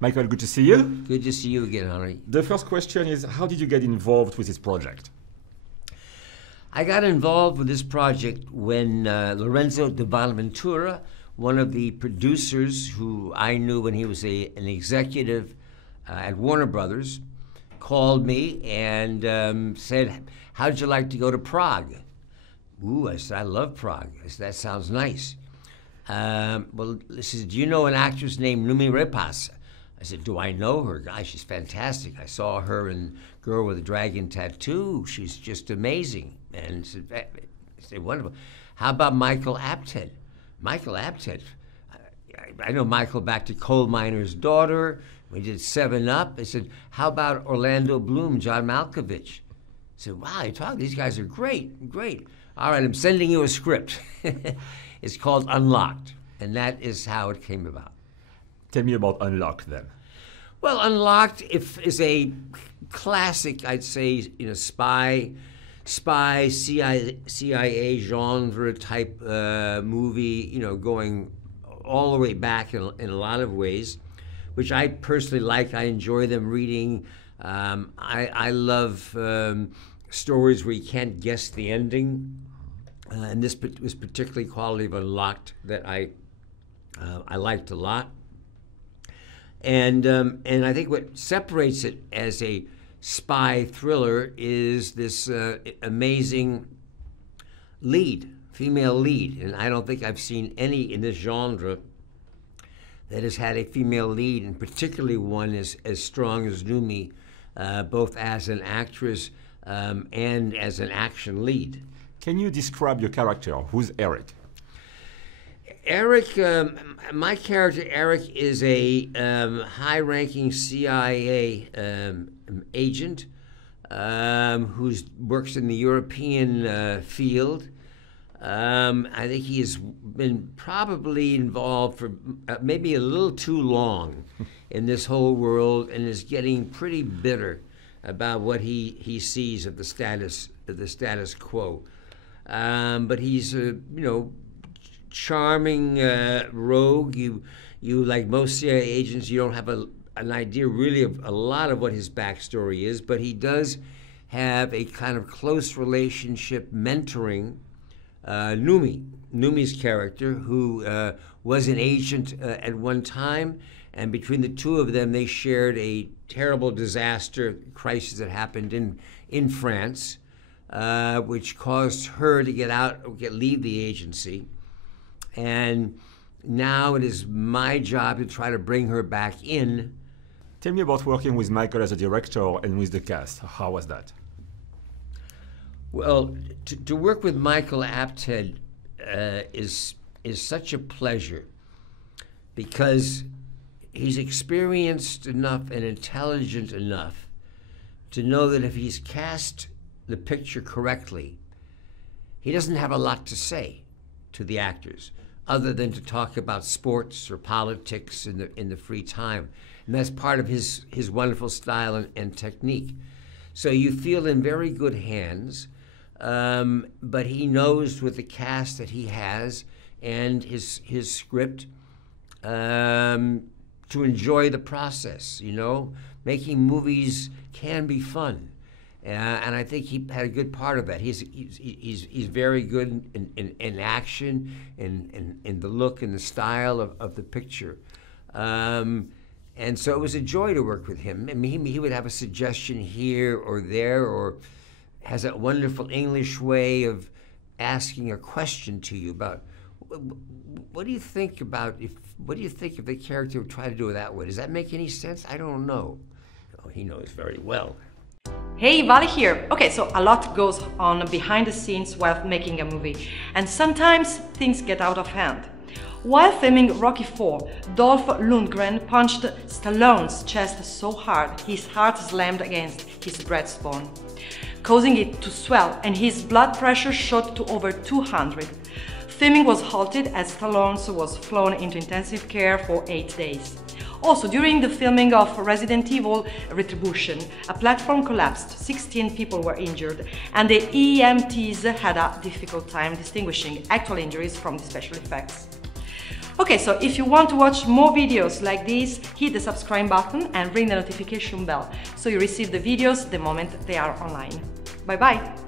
Michael, good to see you. Good to see you again, Henri. The first question is, how did you get involved with this project? I got involved with this project when Lorenzo di Bonaventura, one of the producers who I knew when he was an executive at Warner Brothers, called me and said, how'd you like to go to Prague? Ooh, I said, I love Prague. I said, that sounds nice. Well, he said, do you know an actress named Noomi Rapace? I said, do I know her? Gosh, she's fantastic. I saw her in Girl with a Dragon Tattoo. She's just amazing. And I said, wonderful. How about Michael Apted? Michael Apted. I know Michael back to Coal Miner's Daughter. We did 7 Up. I said, how about Orlando Bloom, John Malkovich? I said, wow, you're talking, these guys are great, great. All right, I'm sending you a script. It's called Unlocked, and that is how it came about. Tell me about Unlocked then. Well, Unlocked is a classic, I'd say, spy, CIA genre type movie, going all the way back in a lot of ways, which I personally like. I enjoy them reading. I love stories where you can't guess the ending. And this was particularly quality of Unlocked that I liked a lot. And I think what separates it as a spy thriller is this amazing female lead. And I don't think I've seen any in this genre that has had a female lead, and particularly one as strong as Noomi, both as an actress and as an action lead. Can you describe your character? Who's Eric? Eric, my character Eric is a high-ranking CIA agent who works in the European field. I think he has been probably involved for maybe a little too long in this whole world, and is getting pretty bitter about what he sees of the status quo. But he's a charming rogue. You like most CIA agents, you don't have an idea really of a lot of what his backstory is, but he does have a kind of close relationship mentoring Noomi's character, who was an agent at one time, and between the two of them, they shared a terrible disaster crisis that happened in France, which caused her to leave the agency. And now it is my job to try to bring her back in. Tell me about working with Michael as a director and with the cast. How was that? Well, to work with Michael Apted is such a pleasure, because he's experienced enough and intelligent enough to know that if he's cast the picture correctly, he doesn't have a lot to say to the actors other than to talk about sports or politics in the free time. And that's part of his wonderful style and technique. So you feel in very good hands. But he knows with the cast that he has and his script to enjoy the process. Making movies can be fun, and I think he had a good part of that. He's very good in action, in the look and the style of the picture. And so it was a joy to work with him. I mean, he would have a suggestion here or there, or has a wonderful English way of asking a question to you about, what do you think if the character would try to do it that way? Does that make any sense? I don't know. Oh, he knows very well. Hey, Vali here. Okay, so a lot goes on behind the scenes while making a movie, and sometimes things get out of hand. While filming Rocky IV, Dolph Lundgren punched Stallone's chest so hard his heart slammed against his breastbone, causing it to swell, and his blood pressure shot to over 200. Filming was halted as Stallone was flown into intensive care for 8 days. Also, during the filming of Resident Evil Retribution, a platform collapsed, 16 people were injured, and the EMTs had a difficult time distinguishing actual injuries from the special effects. Okay, so if you want to watch more videos like these, hit the subscribe button and ring the notification bell so you receive the videos the moment they are online. Bye bye!